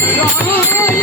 Yeah.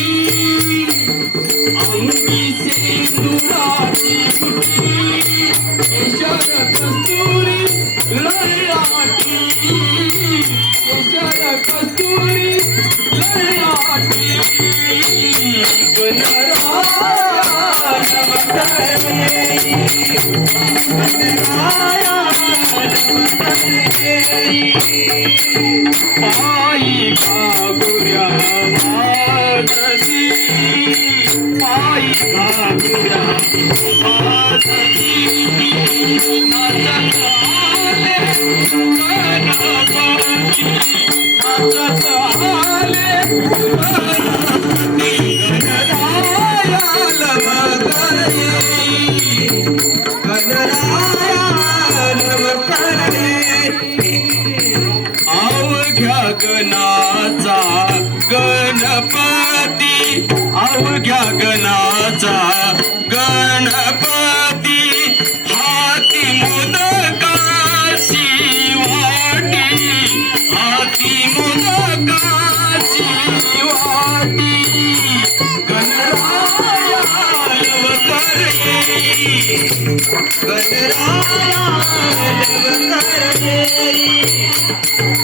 Bye.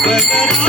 Bakra